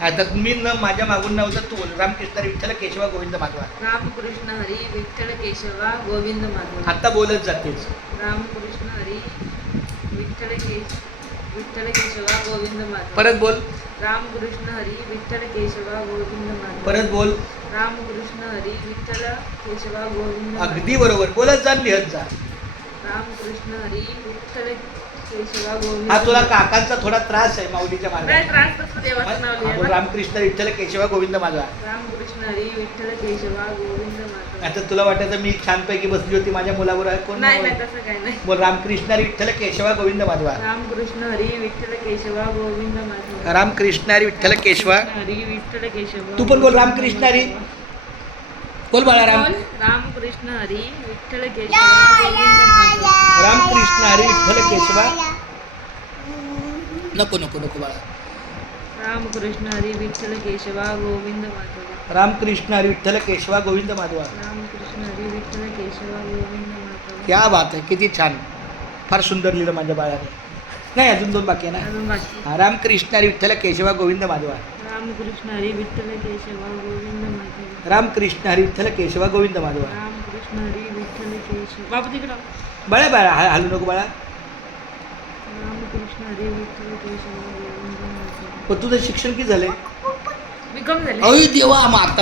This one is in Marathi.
आता मी न माझ्या मागून नव्हतं तू बोल. रामकृष्ण विठ्ठल केशवा गोविंद माधवा. रामकृष्ण हरी विठ्ठल केशवा गोविंद माधव. आता बोलत जातेच. रामकृष्ण हरी विठ्ठल केशवा गोविंद माधव. परत बोल. रामकृष्ण हरी विठ्ठल केशवा गोविंद माधव. परत बोल. रामकृष्ण हरी विठ्ठल केशवा गोविंद माधव. अगदी बरोबर. बोलत जा, लिहत जा. रामकृष्ण हरी विठ्ठल केशवा गोविंद. हा तुला काकांचा थोडा त्रास आहे माऊलीच्या नाही, मार्गात. त्रास कसं देवाचं नाव लिहायला? रामकृष्ण विठ्ठल केशवा गोविंद माधवा. रामकृष्ण हरी विठ्ठल केशवा गोविंद माधव. आता तुला वाटायचं मी छानपैकी बसली होती माझ्या मुलाबरोबर. कोण नाही नाही, तसं काय नाही. बोल. रामकृष्ण विठ्ठल केशवा गोविंद माधवा. रामकृष्ण हरी विठ्ठल केशवा गोविंद माधव. रामकृष्ण विठ्ठल केशवा. हरी विठ्ठल केशवा. तू पण बोल. रामकृष्ण हरी बोल बाळा. रामकृष्ण हरी विठ्ठल केशवा गोविंद माधव. रामकृष्ण हरी विठ्ठल केशवा. नको नको नको बाळा. रामकृष्ण हरी विठ्ठल केशवा गोविंद माधव. रामकृष्ण हरी विठ्ठल केशवा गोविंद माधवा. रामकृष्ण हरी विठ्ठल केशवा गोविंद माधव. क्या बात आहे. किती छान. फार सुंदर लिहिलं माझ्या बाळाने. नाही अजून 2 बाकी आहे ना. अजून बाकी. हा, रामकृष्ण हरी विठ्ठल केशवा गोविंद माधवा. रामकृष्ण हरी विठ्ठल केशवा गोविंद माधव. रामकृष्ण हरी विठ्ठल केशवा गोविंद माधवा. रामकृष्ण हरी विठ्ठल केशव. बाबू तिकडं. बाळा बाळा हलू नको बाळा. रामकृष्ण हरी विठ्ठल केशवा गोविंद माधव. पण तुझं शिक्षण किती झालंय? विक्रम झाले. अय देवा. मग आता